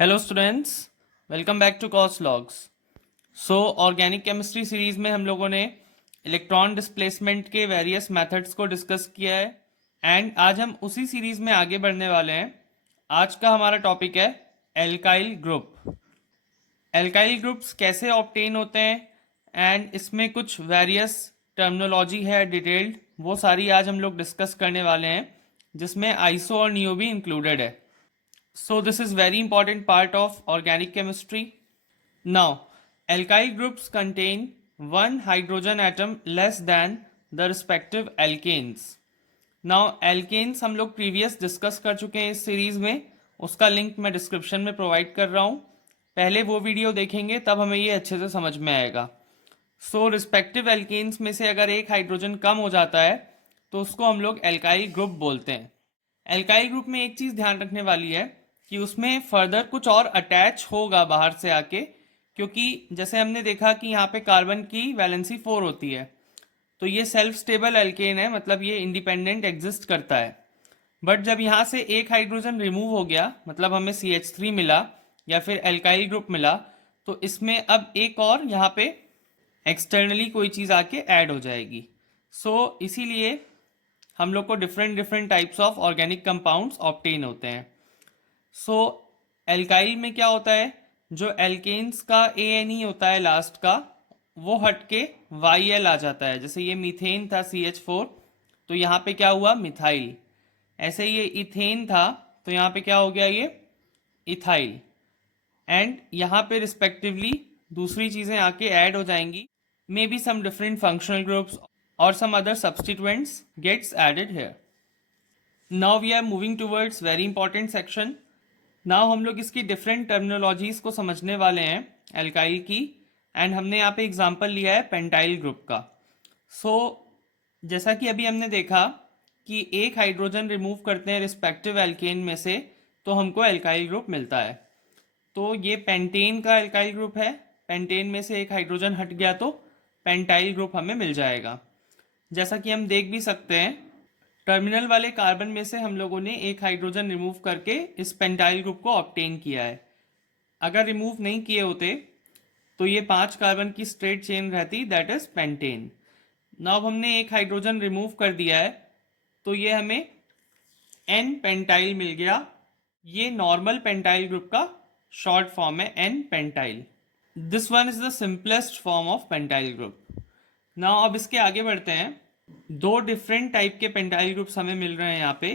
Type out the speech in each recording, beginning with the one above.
Hello students, welcome back to कॉस लॉग्स। Organic chemistry series में हम लोगों ने इलेक्ट्रॉन डिस्प्लेसमेंट के वेरियस मेथड्स को डिस्कस किया है एंड आज हम उसी सीरीज में आगे बढ़ने वाले हैं। आज का हमारा टॉपिक है एल्काइल ग्रुप। एल्काइल ग्रुप्स कैसे ऑब्टेन होते हैं एंड इसमें कुछ वेरियस टर्मिनोलॉजी है डिटेल्ड, वो सारी आज हम लोग डिस्कस करने वाले हैं, जिसमें आइसो और नियो भी इंक्लूडेड है। So this is very important part of organic chemistry. Now, alkyl groups contain one hydrogen atom less than the respective alkanes. Now, alkanes हम लोग previous discuss कर चुके हैं इस सीरीज में, उसका लिंक मैं डिस्क्रिप्शन में प्रोवाइड कर रहा हूँ। पहले वो वीडियो देखेंगे तब हमें ये अच्छे से समझ में आएगा। रिस्पेक्टिव एल्केन्स में से अगर एक हाइड्रोजन कम हो जाता है तो उसको हम लोग एल्काइल ग्रुप बोलते हैं। एल्काइल ग्रुप में एक चीज़ ध्यान रखने वाली है कि उसमें फर्दर कुछ और अटैच होगा बाहर से आके, क्योंकि जैसे हमने देखा कि यहाँ पे कार्बन की वैलेंसी 4 होती है, तो ये सेल्फ स्टेबल एल्केन है, मतलब ये इंडिपेंडेंट एग्जिस्ट करता है। बट जब यहाँ से एक हाइड्रोजन रिमूव हो गया, मतलब हमें CH3 मिला या फिर एल्काइल ग्रुप मिला, तो इसमें अब एक और यहाँ पे एक्सटर्नली कोई चीज़ आके ऐड हो जाएगी। इसीलिए हम लोग को different different types of organic compounds obtain होते हैं। एल्काइल में क्या होता है, जो एल्केन्स का ANE होता है लास्ट का, वो हट के YL आ जाता है। जैसे ये मीथेन था CH4, तो यहाँ पे क्या हुआ, मिथाइल। ऐसे ये इथेन था, तो यहाँ पे क्या हो गया, ये इथाइल। एंड यहाँ पे रिस्पेक्टिवली दूसरी चीज़ें आके ऐड हो जाएंगी, may be some different functional groups और some other substituents gets added here. Now we are moving towards very important section. Now हम लोग इसकी डिफरेंट टर्मिनोलॉजीज को समझने वाले हैं एल्काइल की, एंड हमने यहाँ पे एग्जांपल लिया है पेंटाइल ग्रुप का। सो जैसा कि अभी हमने देखा कि एक हाइड्रोजन रिमूव करते हैं रिस्पेक्टिव एल्केन में से, तो हमको एल्काइल ग्रुप मिलता है। तो ये पेंटेन का एल्काइल ग्रुप है, पेंटेन में से एक हाइड्रोजन हट गया तो पेंटाइल ग्रुप हमें मिल जाएगा। जैसा कि हम देख भी सकते हैं, टर्मिनल वाले कार्बन में से हम लोगों ने एक हाइड्रोजन रिमूव करके इस पेंटाइल ग्रुप को ऑब्टेन किया है। अगर रिमूव नहीं किए होते तो ये 5 कार्बन की स्ट्रेट चेन रहती, दैट इज पेंटेन। नाउ अब हमने एक हाइड्रोजन रिमूव कर दिया है, तो ये हमें एन पेंटाइल मिल गया। ये नॉर्मल पेंटाइल ग्रुप का शॉर्ट फॉर्म है, n pentyl. This one is the simplest form of pentyl group. Now अब इसके आगे बढ़ते हैं। दो डिफरेंट टाइप के पेंटाइल ग्रुप्स हमें मिल रहे हैं यहाँ पे।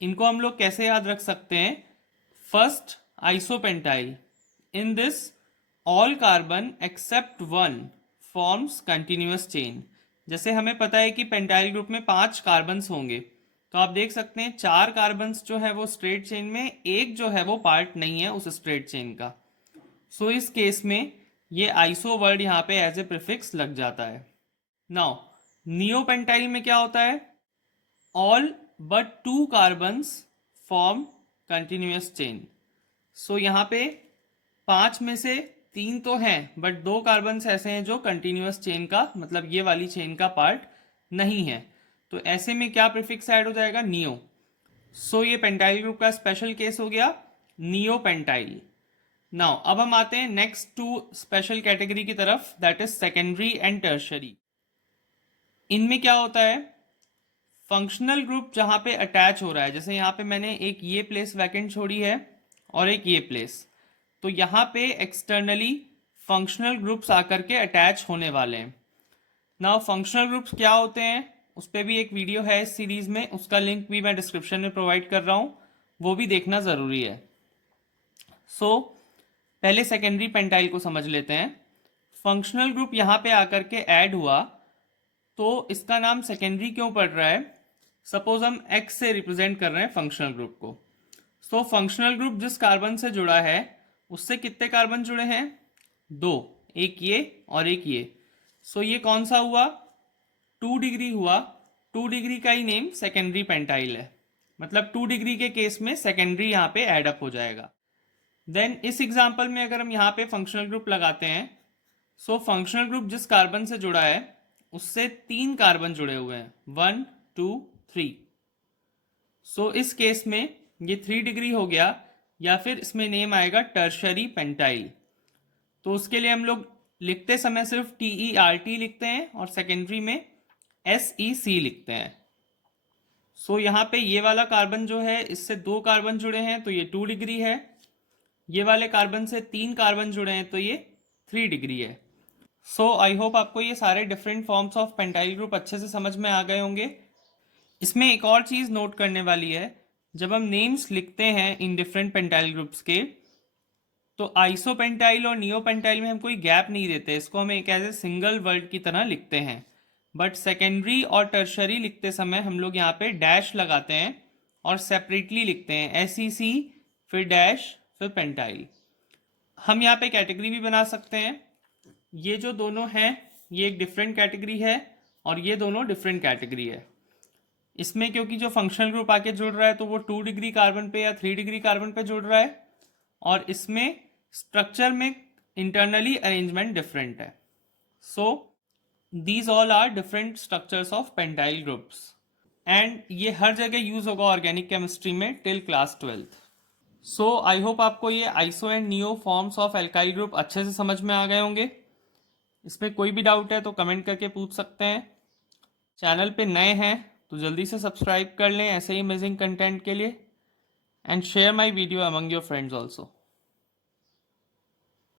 इनको हम लोग कैसे याद रख सकते हैं? First, isopentyl. In this all carbon except one forms continuous chain. जैसे हमें पता है कि पेंटाइल ग्रुप में 5 कार्बन्स होंगे, तो आप देख सकते हैं 4 कार्बन्स जो है वो स्ट्रेट चेन में, एक जो है वो पार्ट नहीं है उस स्ट्रेट चेन का। इस केस में ये आइसो वर्ड यहाँ पे एज ए प्रीफिक्स लग जाता है। नाउ नियोपेंटाइल में क्या होता है? All but 2 carbons form continuous chain. यहाँ पे 5 में से 3 तो हैं, बट 2 कार्बन्स ऐसे हैं जो कंटिन्यूअस चेन का, मतलब ये वाली चेन का पार्ट नहीं है। तो ऐसे में क्या प्रीफिक्स ऐड हो जाएगा? नियो। ये पेंटाइल ग्रुप का स्पेशल केस हो गया, नियोपेंटाइल। नाउ अब हम आते हैं नेक्स्ट टू स्पेशल कैटेगरी की तरफ, that is secondary and tertiary. इनमें क्या होता है? फंक्शनल ग्रुप जहां पे अटैच हो रहा है, जैसे यहाँ पे मैंने एक ये प्लेस वैकेंट छोड़ी है और एक ये प्लेस, तो यहाँ पे एक्सटर्नली फंक्शनल ग्रुप्स आकर के अटैच होने वाले हैं। नाउ फंक्शनल ग्रुप्स क्या होते हैं, उस पर भी एक वीडियो है इस सीरीज में, उसका लिंक भी मैं डिस्क्रिप्शन में प्रोवाइड कर रहा हूँ, वो भी देखना ज़रूरी है। पहले सेकेंडरी पेंटाइल को समझ लेते हैं। फंक्शनल ग्रुप यहाँ पे आकर के ऐड हुआ, तो इसका नाम सेकेंडरी क्यों पड़ रहा है? सपोज हम एक्स से रिप्रेजेंट कर रहे हैं फंक्शनल ग्रुप को। फंक्शनल ग्रुप जिस कार्बन से जुड़ा है उससे कितने कार्बन जुड़े हैं? 2, एक ये और एक ये। ये कौन सा हुआ? 2 डिग्री हुआ। 2 डिग्री का ही नेम सेकेंडरी पेंटाइल है, मतलब 2 डिग्री के केस में सेकेंडरी यहाँ पे ऐड अप हो जाएगा। देन इस एग्जाम्पल में अगर हम यहाँ पे फंक्शनल ग्रुप लगाते हैं, फंक्शनल ग्रुप जिस कार्बन से जुड़ा है उससे 3 कार्बन जुड़े हुए हैं, 1 2 3। इस केस में ये 3 डिग्री हो गया, या फिर इसमें नेम आएगा टर्शरी पेंटाइल। तो उसके लिए हम लोग लिखते समय सिर्फ TERT लिखते हैं और सेकेंडरी में SEC लिखते हैं। सो यहाँ पे ये वाला कार्बन जो है इससे 2 कार्बन जुड़े हैं तो ये 2 डिग्री है, ये वाले कार्बन से 3 कार्बन जुड़े हैं तो ये 3 डिग्री है। सो आई होप आपको ये सारे different forms of pentyl group अच्छे से समझ में आ गए होंगे। इसमें एक और चीज़ नोट करने वाली है, जब हम नेम्स लिखते हैं इन डिफरेंट पेंटाइल ग्रुप्स के तो आइसोपेंटाइल और नियोपेंटाइल में हम कोई गैप नहीं देते, इसको हम एक एज ए सिंगल वर्ड की तरह लिखते हैं। बट सेकेंडरी और टर्शरी लिखते समय हम लोग यहाँ पे डैश लगाते हैं और सेपरेटली लिखते हैं, SEC फिर डैश फिर पेंटाइल। हम यहाँ पे कैटेगरी भी बना सकते हैं, ये जो दोनों हैं ये एक डिफरेंट कैटेगरी है और ये दोनों डिफरेंट कैटेगरी है। इसमें क्योंकि जो फंक्शनल ग्रुप आके जुड़ रहा है तो वो 2 डिग्री कार्बन पे या 3 डिग्री कार्बन पे जुड़ रहा है, और इसमें स्ट्रक्चर में इंटरनली अरेंजमेंट डिफरेंट है। So these all are different structures of pentyl groups and ये हर जगह यूज होगा ऑर्गेनिक केमिस्ट्री में टिल क्लास 12th। सो आई होप आपको ये iso and neo forms of alkyl group अच्छे से समझ में आ गए होंगे। इसमें कोई भी डाउट है तो कमेंट करके पूछ सकते हैं। चैनल पे नए हैं तो जल्दी से सब्सक्राइब कर लें ऐसे ही अमेजिंग कंटेंट के लिए, and share my video among your friends also.